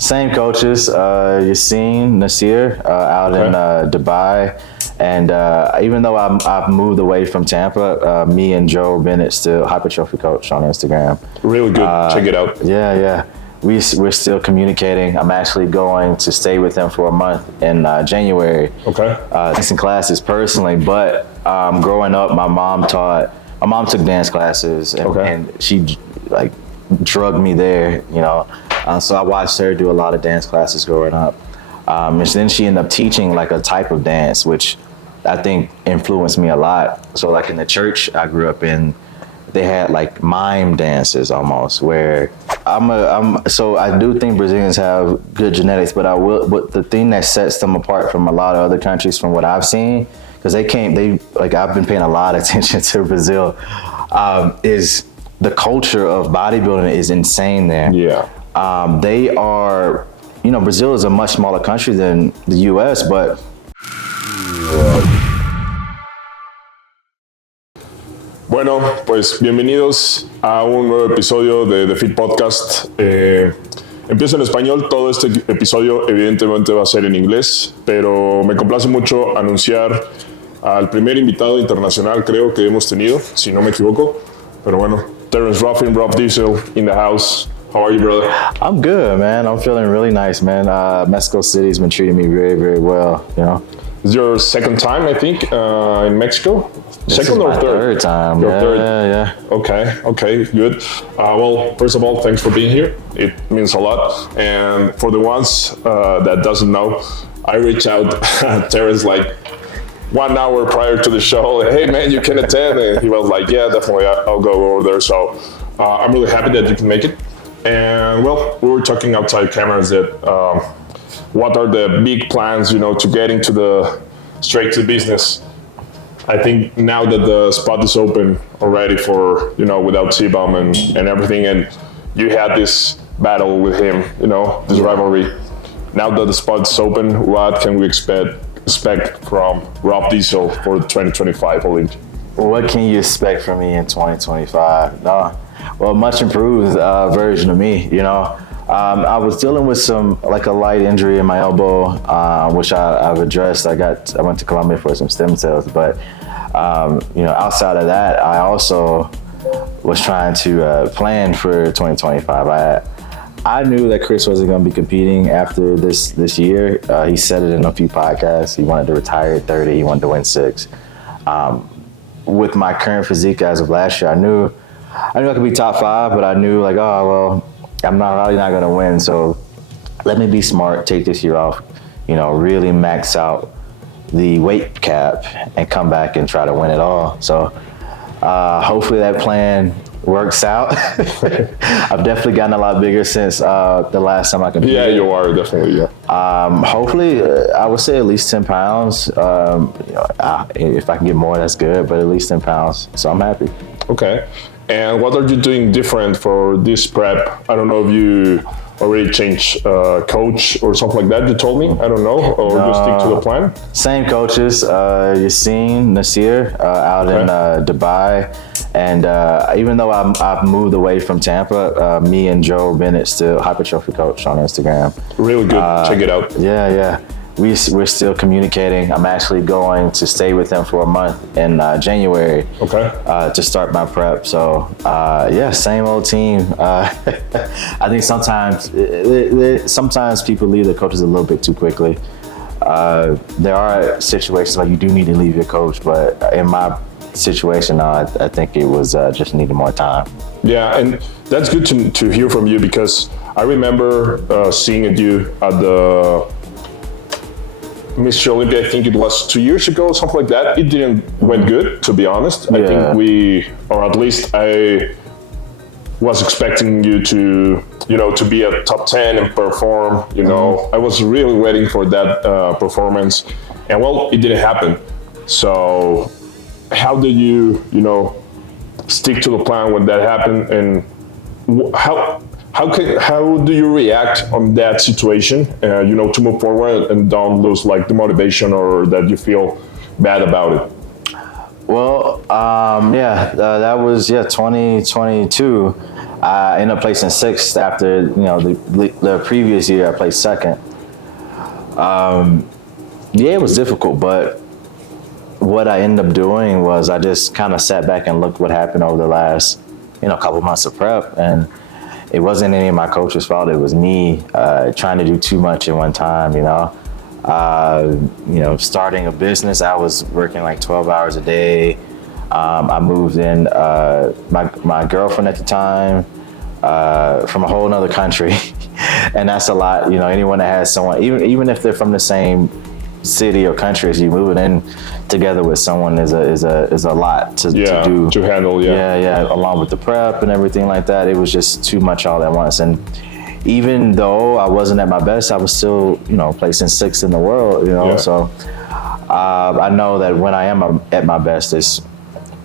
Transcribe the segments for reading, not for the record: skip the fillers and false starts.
Same coaches, Yassine, Nasir, out in Dubai. And even though I've moved away from Tampa, me and Joe Bennett still hypertrophy coach on Instagram. Really good. Check it out. Yeah. We're still communicating. I'm actually going to stay with him for a month in January. Okay. Dancing classes personally, but growing up, my mom took dance classes, and she like drugged me there, so I watched her do a lot of dance classes growing up. And then she ended up teaching like a type of dance, which I think influenced me a lot. So like in the church I grew up in, they had like mime dances almost, where so I do think Brazilians have good genetics, but the thing that sets them apart from a lot of other countries from what I've seen, because I've been paying a lot of attention to Brazil, is the culture of bodybuilding is insane there. Yeah. They are, Brazil is a much smaller country than the US, but Bueno, pues bienvenidos a un nuevo episodio de The Fit Podcast. Empiezo en español, todo este episodio evidentemente va a ser en inglés, pero me complace mucho anunciar al primer invitado internacional, creo que hemos tenido, si no me equivoco. Pero bueno, Terrence Ruff Diesel in the house. How are you, brother? I'm good, man. I'm feeling really nice, man. Mexico City's been treating me very, very well, It's your second time, I think, in Mexico? Second or third? Third time. Yeah. Okay, good. Well, first of all, thanks for being here. It means a lot. And for the ones that doesn't know, I reached out to Terrence like 1 hour prior to the show. Hey, man, you can attend. And he was like, yeah, definitely, I'll go over there. So I'm really happy that you can make it. And well, we were talking outside cameras that what are the big plans, to get into the straight to business. I think now that the spot is open already for, without C-Bomb and everything, and you had this battle with him, this rivalry. Now that the spot's open, what can we expect from Ruff Diesel for the 2025 Olympics? What can you expect from me in 2025? Well, much improved version of me, I was dealing with a light injury in my elbow, which I've addressed. I went to Colombia for some stem cells, but outside of that, I also was trying to plan for 2025. I knew that Chris wasn't going to be competing after this year. He said it in a few podcasts. He wanted to retire at 30. He wanted to win 6. With my current physique as of last year, I knew I could be top 5, but I knew I'm probably not going to win. So let me be smart, take this year off, really max out the weight cap and come back and try to win it all. So hopefully that plan works out. I've definitely gotten a lot bigger since the last time I competed. Yeah, you are, definitely, yeah. Hopefully, I would say at least 10 pounds. If I can get more, that's good, but at least 10 pounds. So I'm happy. Okay. And what are you doing different for this prep? I don't know if you already changed coach or something like that. You told me, I don't know, or you stick to the plan? Same coaches, Yassine, Nasir, out in Dubai. And even though I've moved away from Tampa, me and Joe Bennett still hypertrophy coach on Instagram. Really good. Check it out. Yeah. We're still communicating. I'm actually going to stay with him for a month in January. To start my prep. So same old team. I think sometimes people leave their coaches a little bit too quickly. There are situations where you do need to leave your coach, but in my situation, I think it was just needed more time. Yeah, and that's good to hear from you, because I remember seeing you at the Miss Olympia, I think it was 2 years ago, something like that. It didn't went good, to be honest. Yeah. I think or at least I was expecting you to be a top 10 and perform, I was really waiting for that performance, and well, it didn't happen. So how did you, stick to the plan when that happened, and how do you react on that situation, to move forward and don't lose the motivation or that you feel bad about it? Well, that was 2022. I ended up placing 6th after the previous year I placed second. Yeah, it was difficult, but what I ended up doing was I just kind of sat back and looked what happened over the last, couple months of prep, and it wasn't any of my coach's fault. It was me trying to do too much at one time. Starting a business, I was working like 12 hours a day. I moved in my girlfriend at the time from a whole nother country, and that's a lot. Anyone that has someone, even if they're from the same city or country as you, moving in together with someone is a lot to do, to handle. Along with the prep and everything like that. It was just too much all at once. And even though I wasn't at my best, I was still placing sixth in the world. So I know that when I am at my best, it's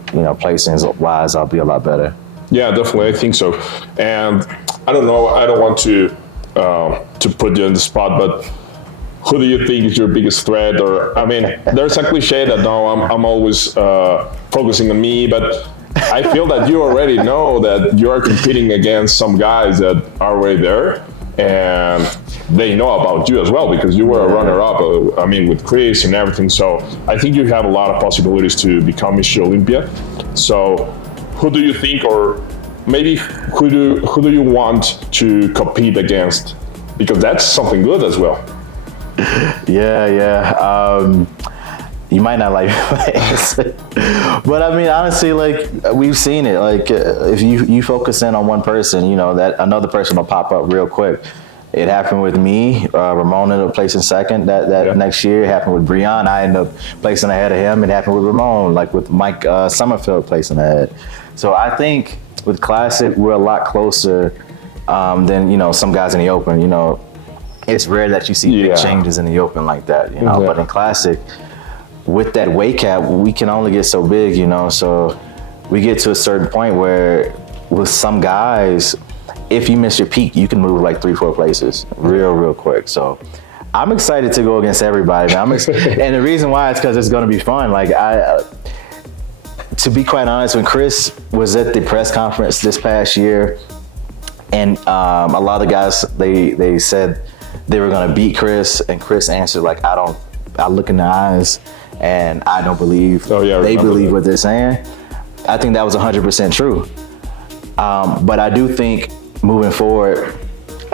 placings wise, I'll be a lot better. Yeah, definitely, I think so. And I don't know, I don't want to put you on the spot, but who do you think is your biggest threat? Or, I mean, there's a cliche that no, I'm always focusing on me, but I feel that you already know that you are competing against some guys that are already there, and they know about you as well because you were a runner-up. With Chris and everything. So I think you have a lot of possibilities to become Miss Olympia. So who do you think, or maybe who do you want to compete against? Because that's something good as well. Yeah. You might not like my answer, but I mean, honestly, like we've seen it. Like if you focus in on one person, that another person will pop up real quick. It happened with me. Ramon ended up placing second that next year. It happened with Breon. I ended up placing ahead of him. It happened with Ramon, like with Mike Summerfield placing ahead. So I think with Classic, we're a lot closer than some guys in the Open. It's rare that you see big changes in the Open like that. But in Classic, with that weight cap, we can only get so big. So we get to a certain point where with some guys, if you miss your peak, you can move like 3-4 places real quick. So I'm excited to go against everybody. And the reason why is because it's going to be fun. Like to be quite honest, when Chris was at the press conference this past year, and a lot of the guys, they said they were going to beat Chris, and Chris answered like, I look in the eyes and I don't believe they believe what they're saying. I think that was 100% true. But I do think moving forward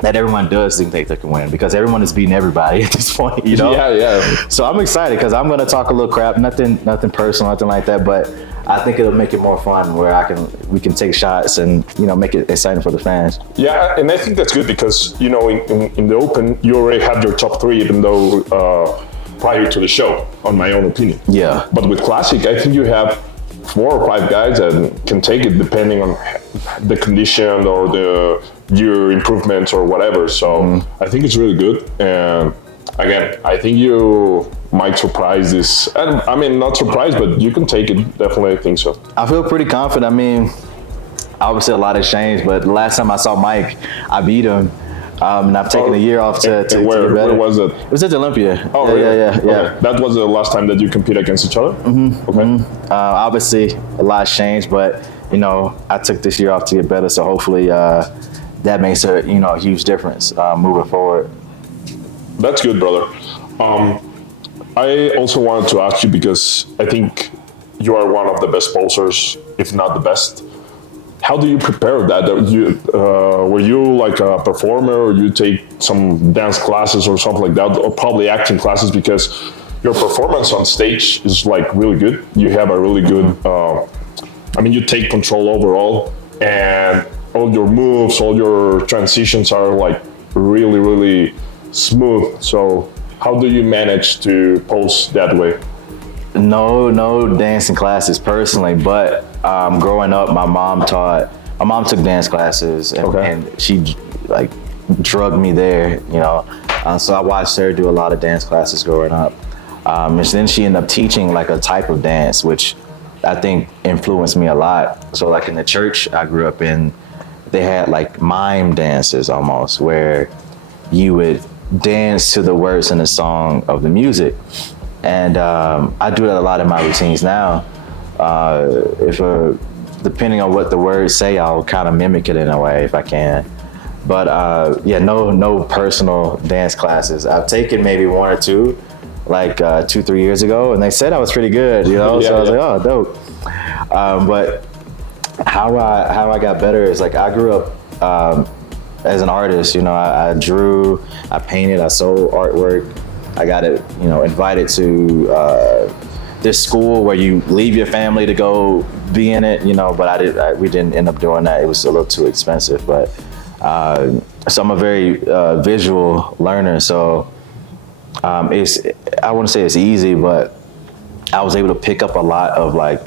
that everyone does think they can win because everyone is beating everybody at this point, Yeah. So I'm excited because I'm going to talk a little crap, nothing personal, nothing like that, but I think it'll make it more fun where we can take shots and, make it exciting for the fans. Yeah, and I think that's good because, in the Open, you already have your top three, even though prior to the show, on my own opinion. Yeah. But with Classic, I think you have 4 or 5 guys that can take it depending on the condition or your improvements or whatever. So I think it's really good. And again, I think you might surprise this. I mean, not surprised, but you can take it. Definitely, I think so. I feel pretty confident. I mean, obviously a lot has changed, but the last time I saw Mike, I beat him. And I've taken a year off to get better. Where was it? It was at the Olympia. Oh, really? Yeah. Okay. That was the last time that you compete against each other? Mm-hmm. Okay. Mm-hmm. Obviously, a lot's changed, but, I took this year off to get better, so hopefully that makes a huge difference moving forward. That's good, brother. I also wanted to ask you because I think you are one of the best posers, if not the best. How do you prepare that? Were you like a performer, or you take some dance classes or something like that, or probably acting classes, because your performance on stage is like really good. You have a really good, you take control overall, and all your moves, all your transitions are like really, really smooth. So how do you manage to pose that way? No dancing classes personally, but growing up, my mom took dance classes, and she like drugged me there, so I watched her do a lot of dance classes growing up. And then she ended up teaching like a type of dance, which I think influenced me a lot. So like in the church I grew up in, they had like mime dances almost, where you would dance to the words in the song of the music. And I do that a lot in my routines now. Depending on what the words say, I'll kind of mimic it in a way if I can. But yeah, no personal dance classes. I've taken maybe one or two, like 2-3 years ago, and they said I was pretty good, you know. So I was like, oh, dope. But how I got better is like I grew up as an artist. You know, I drew, I painted, I sold artwork. I got it, you know, invited to this school where you leave your family to go be in it, you know. But we didn't end up doing that. It was a little too expensive. But so I'm a very visual learner. So I wouldn't say it's easy, but I was able to pick up a lot of like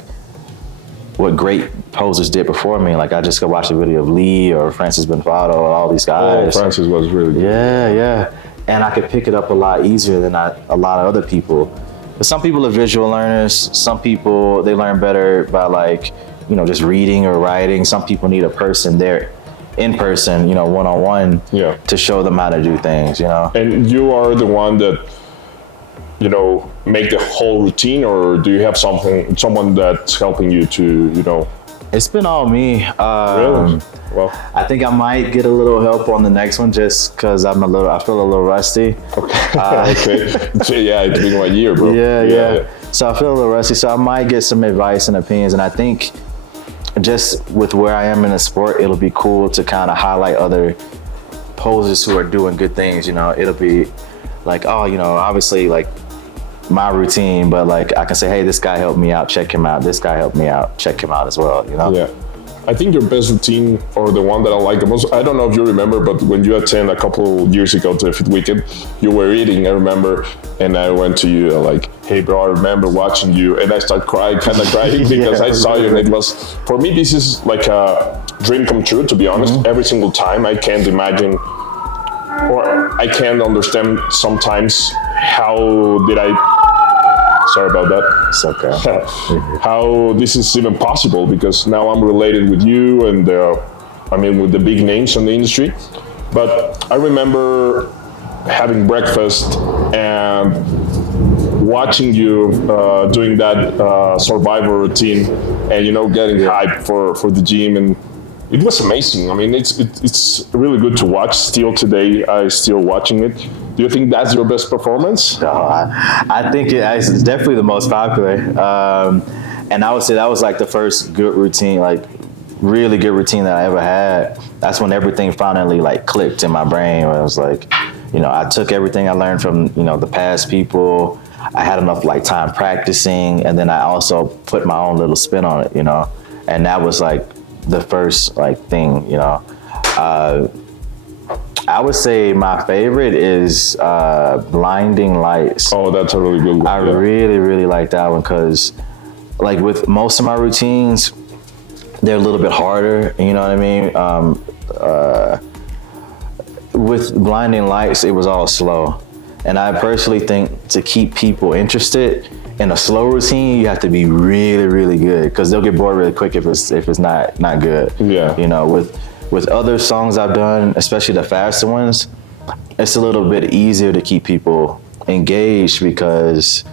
what great posers did before me. Like I just go watch a video of Lee or Francis Benfato or all these guys. Oh, Francis was really good. Yeah. And I could pick it up a lot easier than a lot of other people. But some people are visual learners. Some people, they learn better by like, you know, just reading or writing. Some people need a person there in person, you know, one-on-one to show them how to do things, you know. And you are the one that, you know, make the whole routine, or do you have someone that's helping you to, you know? It's been all me. Really? Well, I think I might get a little help on the next one just because I feel a little rusty. Okay. Yeah, it's been 1 year, bro. Yeah. So I feel a little rusty. So I might get some advice and opinions. And I think just with where I am in the sport, it'll be cool to kind of highlight other posers who are doing good things. You know, it'll be like, oh, you know, obviously like my routine, but like I can say, hey, this guy helped me out, check him out. This guy helped me out, check him out as well, you know? Yeah. I think your best routine, or the one that I like the most, I don't know if you remember, but when you attended a couple years ago to Fit Weekend, you were eating, I remember, and I went to you like, hey bro, I remember watching you, and I started crying because I saw you, and it was, for me, this is like a dream come true, to be honest. Every single time. I can't imagine, or I can't understand sometimes sorry about that. It's okay. How this is even possible, because now I'm related with you and with the big names in the industry. But I remember having breakfast and watching you doing that survival routine, and, you know, getting hyped for the gym, and it was amazing. I mean, it's really good to watch. Still today, I still watching it. Do you think that's your best performance? No, I think it's definitely the most popular. And I would say that was like the first good routine, like really good routine that I ever had. That's when everything finally like clicked in my brain, where it was like, you know, I took everything I learned from, you know, the past people. I had enough like time practicing, and then I also put my own little spin on it, you know. And that was like the first like thing, you know. I would say my favorite is Blinding Lights. Oh, that's a really good one. I really like that one, because like with most of my routines, they're a little bit harder, you know what I mean? With Blinding Lights, it was all slow. And I personally think to keep people interested in a slow routine, you have to be really good, because they'll get bored really quick if it's not good. Yeah. You know, with other songs I've done, especially the faster ones, it's a little bit easier to keep people engaged, because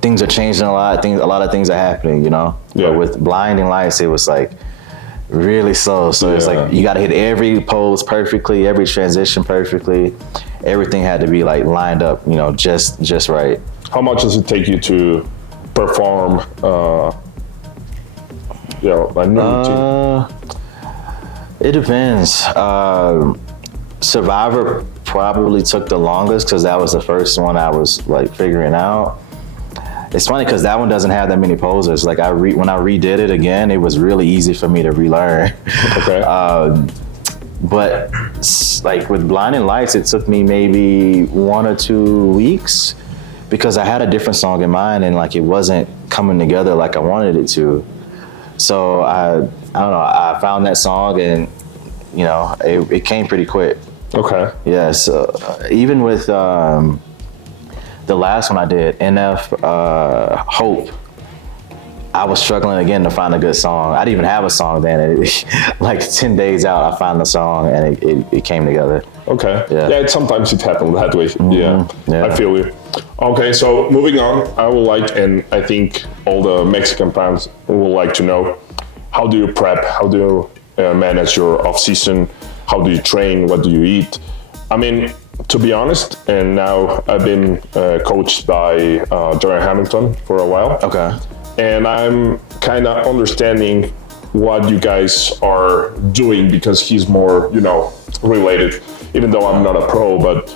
things are changing a lot. A lot of things are happening, you know. Yeah. But with Blinding Lights, it was like really slow. So it's like you got to hit every pose perfectly, every transition perfectly. Everything had to be like lined up, you know, just right. How much does it take you to perform a new routine? It depends. Survivor probably took the longest, because that was the first one I was like figuring out. It's funny because that one doesn't have that many poses. Like when I redid it again, it was really easy for me to relearn. Okay. But like with Blinding Lights, it took me maybe 1 or 2 weeks, because I had a different song in mind, and like it wasn't coming together like I wanted it to. So I don't know, I found that song, and you know, it came pretty quick. Okay. Yeah, so even with the last one I did, NF Hope, I was struggling again to find a good song. I didn't even have a song then. Like 10 days out, I found the song, and it came together. Okay. Yeah, sometimes it happens that way. Mm-hmm. Yeah, I feel you. Okay, so moving on, I would like, and I think all the Mexican fans would like to know, how do you prep? How do you manage your off-season? how do you train, what do you eat. I mean, to be honest, and now I've been coached by Jerry Hamilton for a while. Okay. And I'm kind of understanding what you guys are doing because he's more, related, even though I'm not a pro, but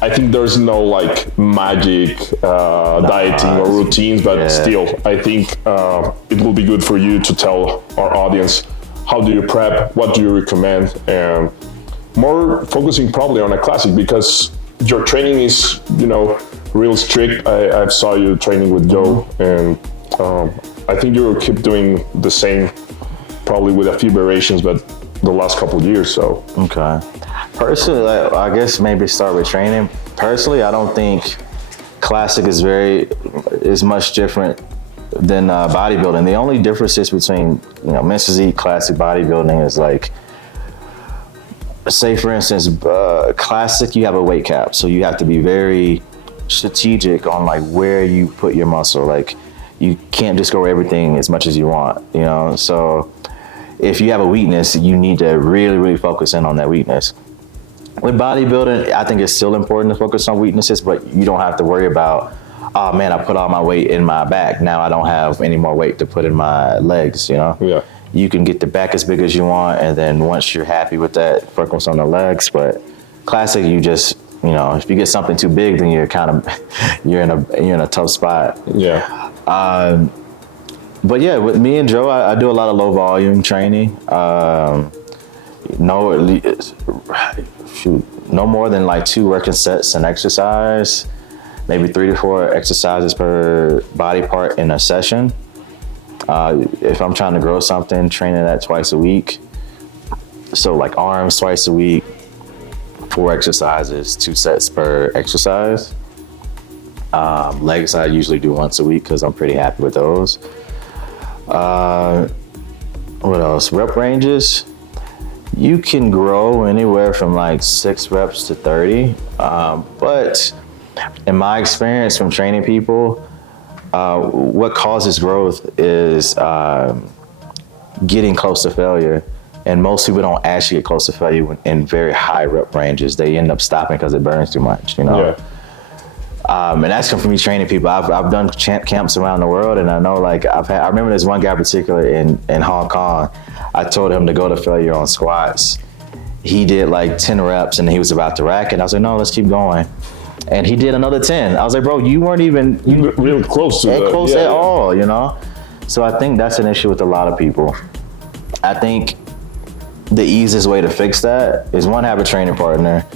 I think there's no like magic dieting or routines, but still, I think it will be good for you to tell our audience, how do you prep, what do you recommend, and more focusing probably on a classic because your training is, real strict. I saw you training with Joe, and I think you will keep doing the same, probably with a few variations, but the last couple of years. So okay. Personally, I guess maybe start with training. Personally, I don't think classic is much different than bodybuilding. The only differences between men's physique, classic, bodybuilding is like, say for instance, classic, you have a weight cap, so you have to be very strategic on like where you put your muscle. Like you can't just go everything as much as you want, so if you have a weakness, you need to really, really focus in on that weakness. With bodybuilding, I think it's still important to focus on weaknesses, but you don't have to worry about, oh man, I put all my weight in my back, now I don't have any more weight to put in my legs, Yeah. You can get the back as big as you want, and then once you're happy with that, focus on the legs. But classic, you just, if you get something too big, then you're in a tough spot. Yeah. But yeah, with me and Joe, I do a lot of low volume training. No more than like 2 working sets and exercise, maybe 3 to 4 exercises per body part in a session. If I'm trying to grow something, training that twice a week. So like arms twice a week, 4 exercises, 2 sets per exercise. Legs I usually do once a week because I'm pretty happy with those. What else? Rep ranges. You can grow anywhere from like 6 reps to 30. But in my experience from training people, what causes growth is getting close to failure. And most people don't actually get close to failure in very high rep ranges. They end up stopping because it burns too much, Yeah. And that's come from me training people. I've done camps around the world, and I know like I remember there's one guy in particular in Hong Kong. I told him to go to failure on squats. He did like 10 reps and he was about to rack it. I was like, no, let's keep going. And he did another 10. I was like, bro, you weren't even real close to that. Close at all, So I think that's an issue with a lot of people. I think the easiest way to fix that is, one, have a training partner.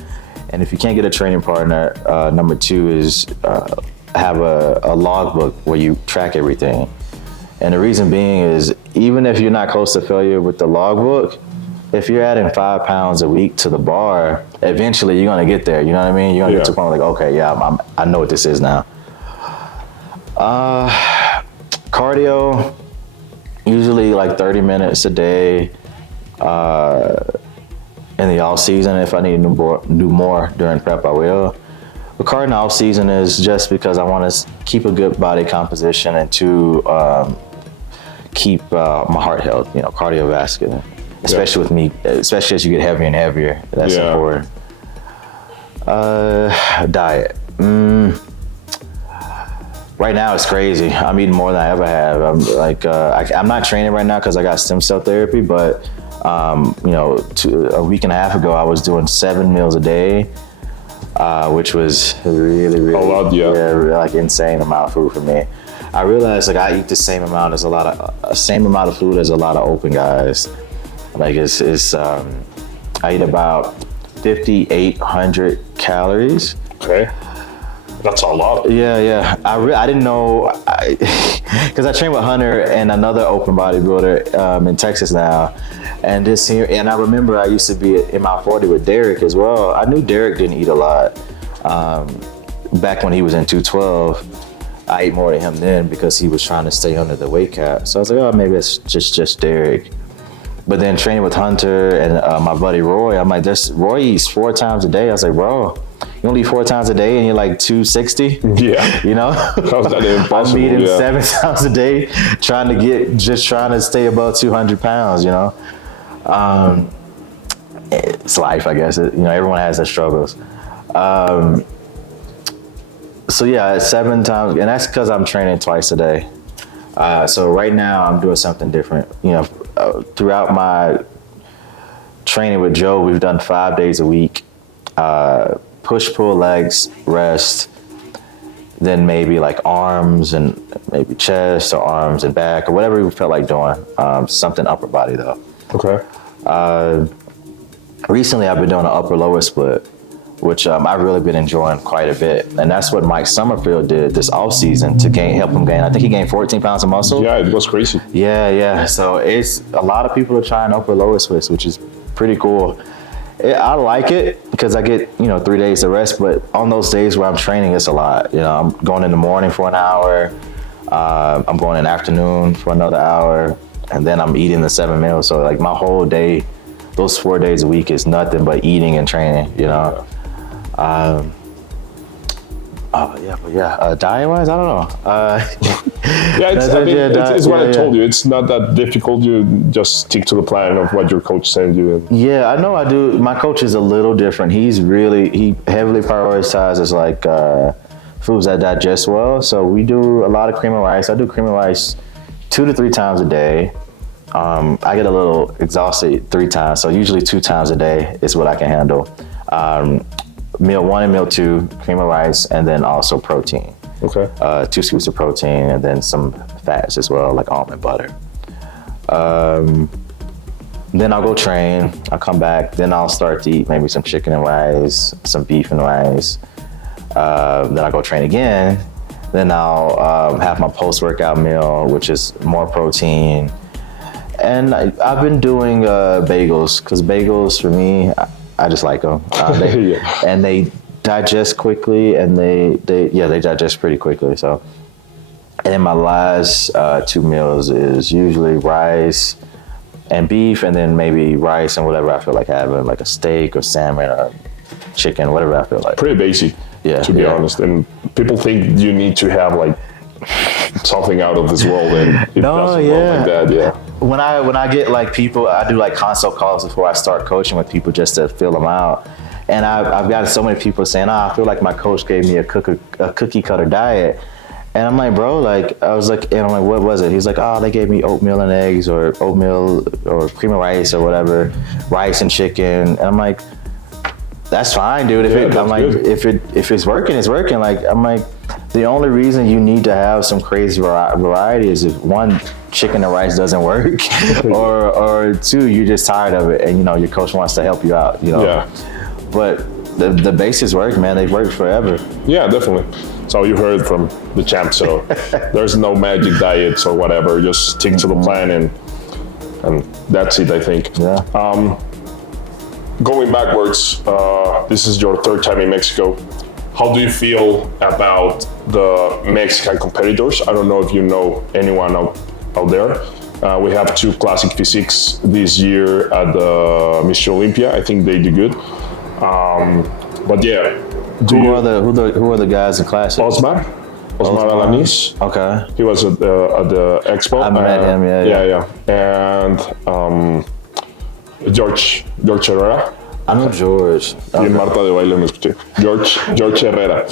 And if you can't get a training partner, number 2 is have a logbook where you track everything. And the reason being is, even if you're not close to failure with the logbook, if you're adding 5 pounds a week to the bar, eventually you're gonna get there. You know what I mean? You're gonna get to a point like, okay, yeah, I know what this is now. Cardio, usually like 30 minutes a day. In the off season, if I need to do more during prep, I will. But cardio in the off season is just because I want to keep a good body composition and to keep my heart health, cardiovascular. Especially with me, especially as you get heavier and heavier, that's important. Diet. Right now it's crazy. I'm eating more than I ever have. I'm like, I'm not training right now because I got stem cell therapy, but a week and a half ago, I was doing 7 meals a day, which was really, really, a lot, like insane amount of food for me. I realized like I eat the same amount of food as a lot of open guys. Like I eat about 5,800 calories. Okay. That's a lot. Yeah. I didn't know, because I train with Hunter and another open bodybuilder in Texas now. And I remember I used to be in my 40 with Derek as well. I knew Derek didn't eat a lot. Back when he was in 212, I ate more than him then because he was trying to stay under the weight cap. So I was like, oh, maybe it's just Derek. But then training with Hunter and my buddy Roy, I'm like, Roy eats 4 times a day. I was like, bro, you only eat 4 times a day and you're like 260? Yeah. How's that impossible? I'm eating 7 times a day, trying to stay above 200 pounds, it's life, I guess. Everyone has their struggles. So yeah, 7 times, and that's because I'm training twice a day. So right now I'm doing something different. Throughout my training with Joe, we've done 5 days a week. Push, pull, legs, rest, then maybe like arms and maybe chest or arms and back or whatever we felt like doing. Something upper body though. Okay. Recently I've been doing an upper lower split, which I've really been enjoying quite a bit. And that's what Mike Summerfield did this off season to help him gain. I think he gained 14 pounds of muscle. Yeah, it was crazy. Yeah. So it's a lot of people are trying upper lower splits, which is pretty cool. I like it because I get, 3 days of rest, but on those days where I'm training, it's a lot. I'm going in the morning for an hour. I'm going in the afternoon for another hour, and then I'm eating the 7 meals. So like my whole day, those 4 days a week is nothing but eating and training, diet-wise, I don't know. It's what I told you. It's not that difficult. You just stick to the plan of what your coach sends you. Yeah, I know I do. My coach is a little different. He heavily prioritizes like foods that digest well. So we do a lot of cream of rice. I do cream of rice 2 to 3 times a day. I get a little exhausted 3 times. So usually 2 times a day is what I can handle. Meal 1 and meal 2, cream of rice, and then also protein. Okay. 2 scoops of protein and then some fats as well, like almond butter. Then I'll go train. I'll come back. Then I'll start to eat maybe some chicken and rice, some beef and rice. Then I'll go train again. Then I'll have my post-workout meal, which is more protein. And I've been doing bagels, because bagels for me, I just like them. And they digest quickly, and they digest pretty quickly. So, and then my last 2 meals is usually rice and beef, and then maybe rice and whatever I feel like having, like a steak or salmon or chicken, whatever I feel like. Pretty basic, to be honest. And people think you need to have like something out of this world, and it doesn't work like that. Yeah. When I get like people, I do like consult calls before I start coaching with people just to fill them out. And I've got so many people saying, I feel like my coach gave me a cookie cutter diet. And I'm like, bro, like, I was like, and I'm like, what was it? He's like, they gave me oatmeal and eggs, or oatmeal or cream of rice or whatever, rice and chicken. And I'm like, that's fine, dude. If it's working, it's working. Like, I'm like, the only reason you need to have some crazy variety is if 1, chicken and rice doesn't work, or 2, you're just tired of it, and your coach wants to help you out. Yeah. But the basics work, man. They've worked forever. Yeah, definitely. So you heard from the champ. So there's no magic diets or whatever. Just stick to the plan, and that's it, I think. Yeah. Going backwards, this is your 3rd time in Mexico. How do you feel about the Mexican competitors? I don't know if you know anyone out there. We have 2 classic physiques this year at the Mr. Olympia. I think they do good. But yeah. Who are the guys in classic? Osmar Alanis. Okay. He was at the expo. I met him. Yeah. And George Herrera. I know George. Y en Marta de Baile me escuché. George Herrera.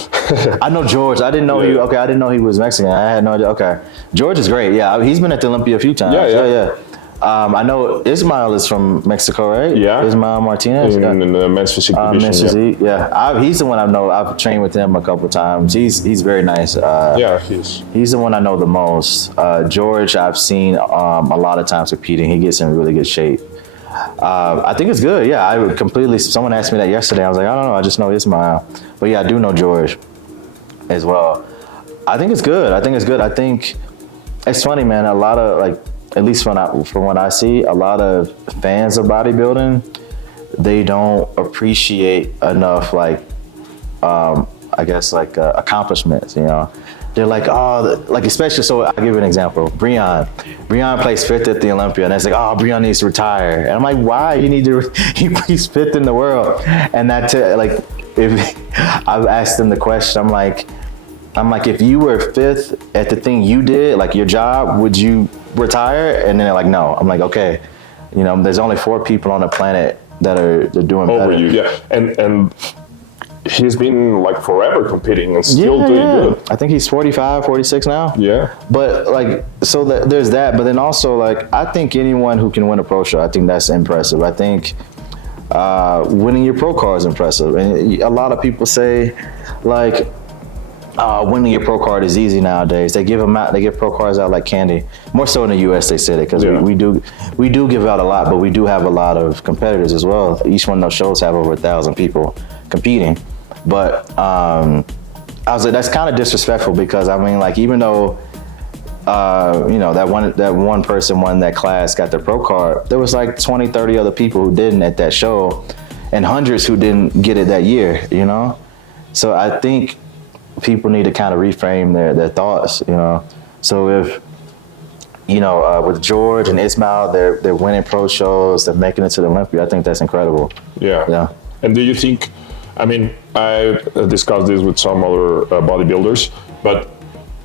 I know George. I didn't know he. Okay, I didn't know he was Mexican. I had no idea. Okay, George is great. Yeah, he's been at the Olympia a few times. Yeah. I know Ismail is from Mexico, right? Yeah. Ismail Martinez. In the men's physique division. Men's physique. Yeah. He's the one I know. I've trained with him a couple of times. He's very nice. He is. He's the one I know the most. George, I've seen a lot of times competing. He gets in really good shape. I think it's good. Yeah, someone asked me that yesterday. I was like, I don't know. I just know Ismail. But yeah, I do know George as well. I think it's good. I think it's funny, man. A lot of, like, at least from what I see, a lot of fans of bodybuilding, they don't appreciate enough, like, I guess, like, accomplishments, They're like, like, especially, so I'll give you an example. Breon placed 5th at the Olympia, and it's like, Breon needs to retire. And I'm like, why? He's 5th in the world. And I've asked them the question, I'm like, if you were 5th at the thing you did, like your job, would you retire? And then they're like, no. I'm like, okay, there's only 4 people on the planet they're doing over better. you. Yeah, and he's been like forever competing and still doing good. I think he's 45, 46 now. Yeah. But like, so there's that. But then also, like, I think anyone who can win a pro show, I think that's impressive. I think winning your pro car is impressive. And a lot of people say, like, winning your pro card is easy nowadays. They give them out. They give pro cards out like candy. More so in the U.S. they said it because we do give out a lot, but we do have a lot of competitors as well. Each one of those shows have over 1,000 people competing. But I was like, that's kind of disrespectful because I mean, like, even though that one person won that class, got their pro card, there was like 20, 30 other people who didn't at that show, and hundreds who didn't get it that year. So I think people need to kind of reframe their thoughts. So if with George and Ismail, they're winning pro shows, they're making it to the Olympia. I think that's incredible. Yeah. And do you think? I mean, I discussed this with some other bodybuilders, but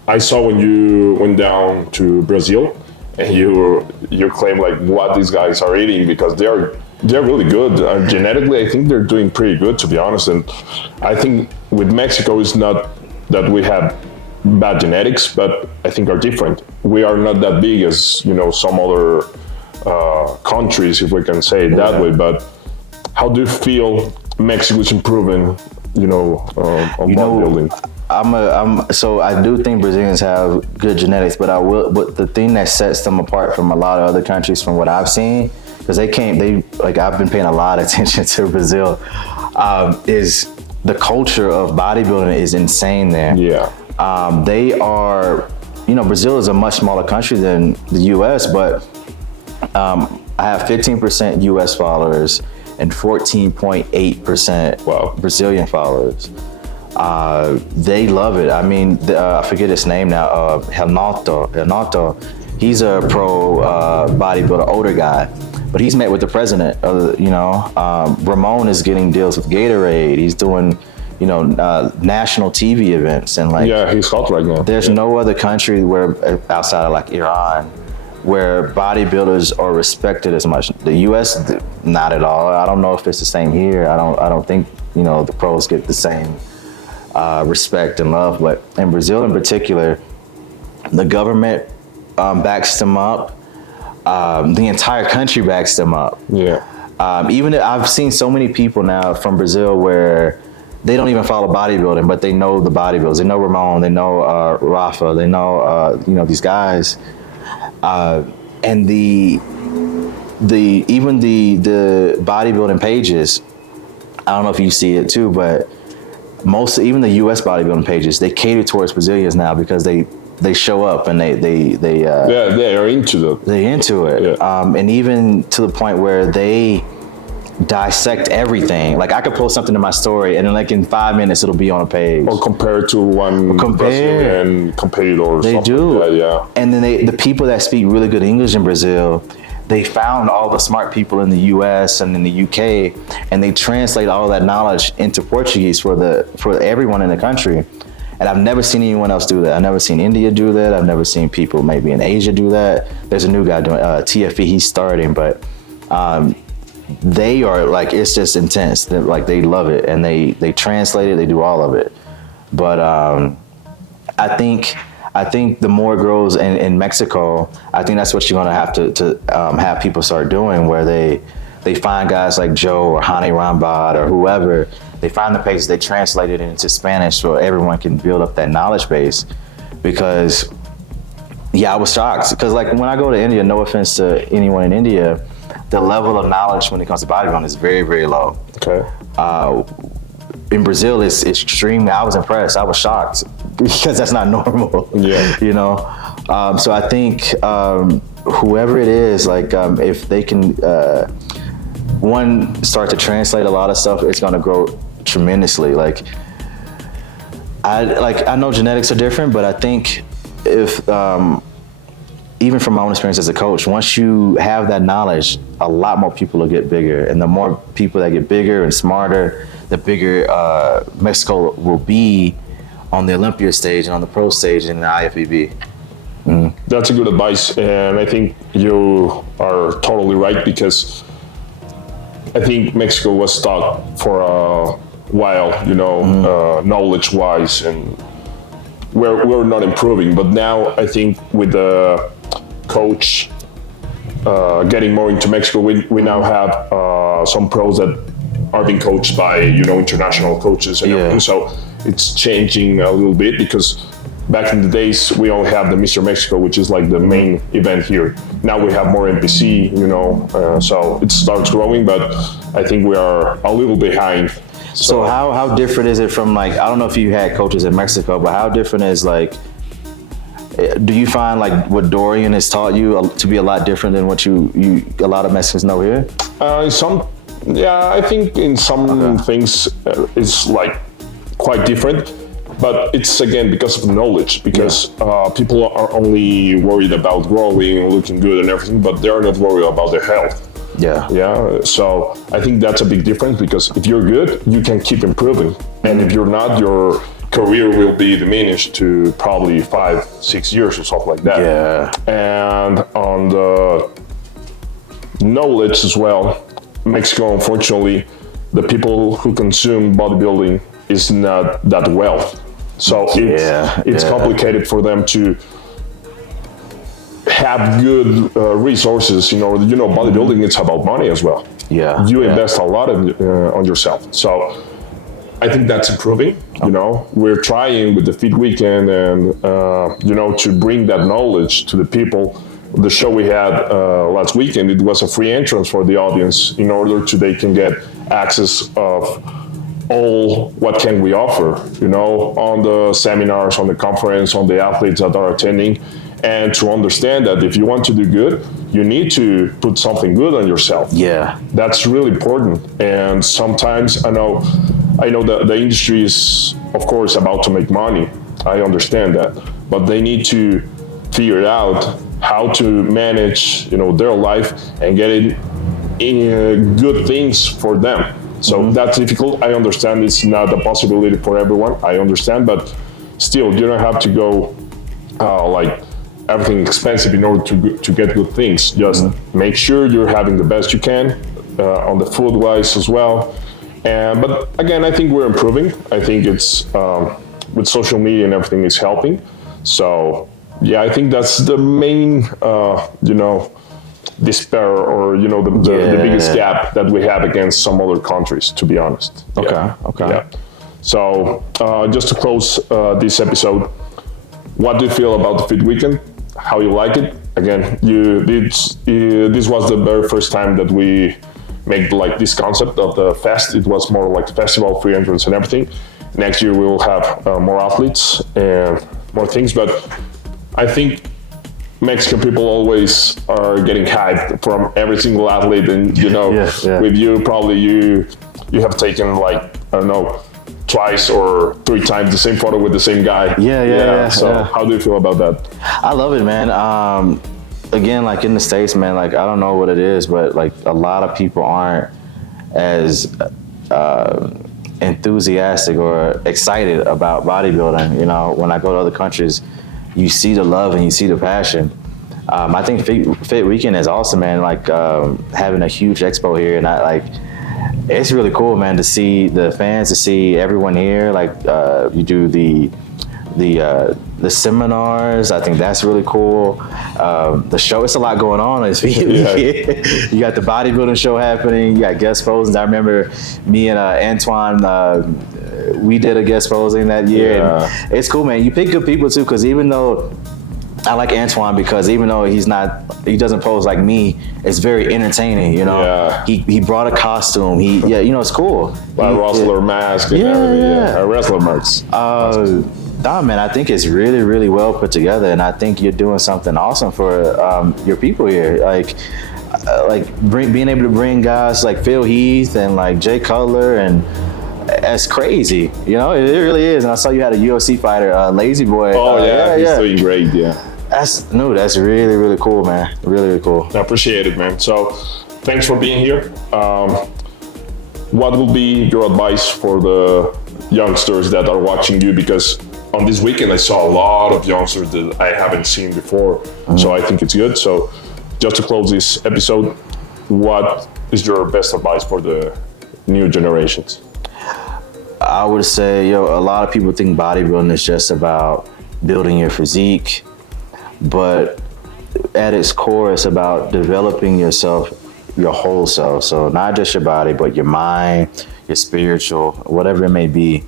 I saw when you went down to Brazil and you claim like what these guys are eating because they're really good. Genetically, I think they're doing pretty good, to be honest. And I think with Mexico, it's not that we have bad genetics, but I think are different. We are not that big as some other countries, if we can say it that way. But how do you feel Mexico is improving, on bodybuilding? So I do think Brazilians have good genetics, but the thing that sets them apart from a lot of other countries, from what I've seen, because I've been paying a lot of attention to Brazil, is the culture of bodybuilding is insane there. Yeah. They are, Brazil is a much smaller country than the U.S., but I have 15% U.S. followers and 14.8% Brazilian followers. They love it. I mean, I forget his name now, Renato. He's a pro bodybuilder, older guy, but he's met with the president. Ramon is getting deals with Gatorade. He's doing, national TV events and he's hot right now. There's no other country where outside of like Iran where bodybuilders are respected as much. The U.S., not at all. I don't know if it's the same here. I don't think the pros get the same respect and love. But in Brazil, in particular, the government backs them up. The entire country backs them up. Yeah. Even I've seen so many people now from Brazil where they don't even follow bodybuilding, but they know the bodybuilders. They know Ramon. They know Rafa. They know these guys. And the bodybuilding pages, I don't know if you see it too, but even the U.S. bodybuilding pages, they cater towards Brazilians now because they show up and they they are into it. They're into it. Yeah. And even to the point where they dissect everything. Like I could post something in my story and then like in 5 minutes it'll be on a page. Or compare to one Brazilian competitor. They do. Yeah. And then the people that speak really good English in Brazil, they found all the smart people in the U.S. and in the U.K. and they translate all that knowledge into Portuguese for everyone in the country. And I've never seen anyone else do that. I've never seen India do that. I've never seen people maybe in Asia do that. There's a new guy doing TFE. He's starting, but they are like, it's just intense. They love it and they translate it. They do all of it. But I think the more it grows in Mexico, I think that's what you're gonna have to have people start doing, where they find guys like Joe or Hani Rambad or whoever. They find the pages, they translate it into Spanish so everyone can build up that knowledge base. Because I was shocked because like when I go to India, no offense to anyone in India, the level of knowledge when it comes to bodybuilding is very, very low. Okay. In Brazil, it's extremely. I was impressed. I was shocked because that's not normal. Yeah. So I think whoever it is, like if they can, start to translate a lot of stuff, it's gonna grow tremendously. I know genetics are different, but I think if even from my own experience as a coach, once you have that knowledge, a lot more people will get bigger. And the more people that get bigger and smarter, the bigger Mexico will be on the Olympia stage and on the pro stage and the IFBB. Mm. That's a good advice. And I think you are totally right because I think Mexico was stuck for a while, knowledge-wise, and we're not improving. But now I think with the coach getting more into Mexico, we now have some pros that are being coached by international coaches and everything. So it's changing a little bit, because back in the days we only have the Mr. Mexico, which is like the main event here. Now we have more NPC, so it starts growing, but I think we are a little behind. So how different is it from, like, I don't know if you had coaches in Mexico, but how different is, like, do you find like what Dorian has taught you to be a lot different than what you a lot of Mexicans know here? I think in some things it's like quite different, but it's again because of knowledge, because people are only worried about growing and looking good and everything, but they are not worried about their health. So I think that's a big difference, because if you're good, you can keep improving, and if you're not, your career will be diminished to probably 5-6 years or something like that. And on the knowledge as well, Mexico, unfortunately, the people who consume bodybuilding is not that well. So it's complicated for them to have good resources. Bodybuilding, it's about money as well. You invest a lot on yourself. So I think that's improving. We're trying with the Fit Weekend and to bring that knowledge to the people. The show we had last weekend, it was a free entrance for the audience in order to they can get access of all what can we offer, on the seminars, on the conference, on the athletes that are attending, and to understand that if you want to do good, you need to put something good on yourself. That's really important. And sometimes I know that the industry is, of course, about to make money. I understand that, but they need to figure out how to manage, their life and get it in good things for them. So that's difficult. I understand it's not a possibility for everyone. I understand, but still, you don't have to go like everything expensive in order to get good things. Just make sure you're having the best you can on the food wise as well. But again, I think we're improving. I think it's with social media and everything is helping. So I think that's the main, despair or, the biggest gap that we have against some other countries, to be honest. Okay. So just to close this episode, what do you feel about the Fit Weekend? How you like it? Again, this was the very first time that we make like this concept of the fest. It was more like the festival, free entrance and everything. Next year we will have more athletes and more things, but I think Mexican people always are getting hyped from every single athlete, and with you, probably you have taken like, I don't know, twice or 3 times the same photo with the same guy. So how do you feel about that? I love it, man. Again, like in the States, man, like I don't know what it is, but like a lot of people aren't as enthusiastic or excited about bodybuilding. When I go to other countries, you see the love and you see the passion. I think Fit Weekend is awesome, man. Like having a huge expo here, and it's really cool, man, to see the fans, to see everyone here. Like you do the seminars. I think that's really cool. The show, it's a lot going on. You got the bodybuilding show happening. You got guest posings. I remember me and Antoine, we did a guest posing that year. And it's cool, man. You pick good people too, because even though I like Antoine, because even though he doesn't pose like me, it's very entertaining, He brought a costume. It's cool. A wrestler mask and everything. A wrestler mask. Nah, man, I think it's really, really well put together, and I think you're doing something awesome for your people here. Being able to bring guys like Phil Heath and like Jay Cutler, and that's crazy. It really is. And I saw you had a UFC fighter, Lazy Boy. He's doing great. That's really, really cool, man. Really, really cool. I appreciate it, man. So thanks for being here. What will be your advice for the youngsters that are watching you? Because on this weekend, I saw a lot of youngsters that I haven't seen before. So I think it's good. So just to close this episode, what is your best advice for the new generations? I would say, a lot of people think bodybuilding is just about building your physique, but at its core, it's about developing yourself, your whole self. So not just your body, but your mind, your spiritual, whatever it may be.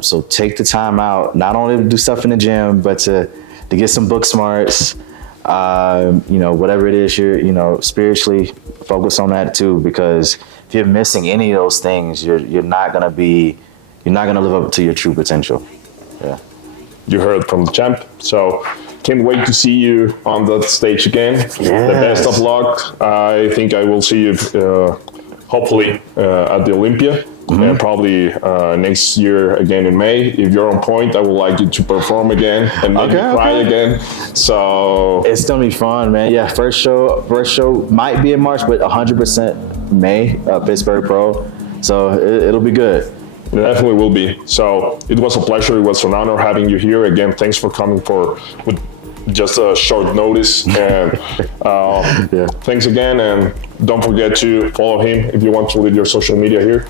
So take the time out, not only to do stuff in the gym, but to get some book smarts, whatever it is, spiritually focus on that too, because if you're missing any of those things, you're not gonna live up to your true potential. Yeah. You heard from the champ. So can't wait to see you on that stage again. Yes. The best of luck. I think I will see you hopefully at the Olympia. And probably next year again in May. If you're on point, I would like you to perform again and maybe cry again. So it's gonna be fun, man. Yeah, first show might be in March, but 100% May, Pittsburgh Pro. So it'll be good. It definitely will be. So it was a pleasure. It was an honor having you here again. Thanks for coming with just a short notice. And thanks again. And don't forget to follow him if you want to leave your social media here.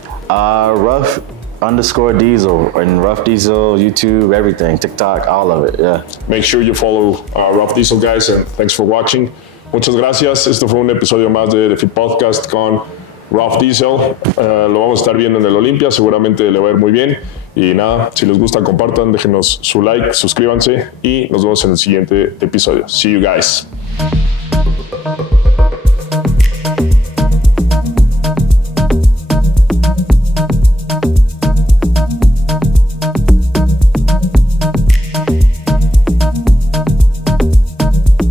Ruff_Diesel and Ruff Diesel, YouTube, everything, TikTok, all of it. Yeah. Make sure you follow Ruff Diesel, guys, and thanks for watching. Muchas gracias. Esto fue un episodio más de Fit Podcast con Ruff Diesel. Lo vamos a estar viendo en el Olympia, seguramente le va a ir muy bien. Y nada, si les gusta, compartan, déjenos su like, suscríbanse y nos vemos en el siguiente episodio. See you guys.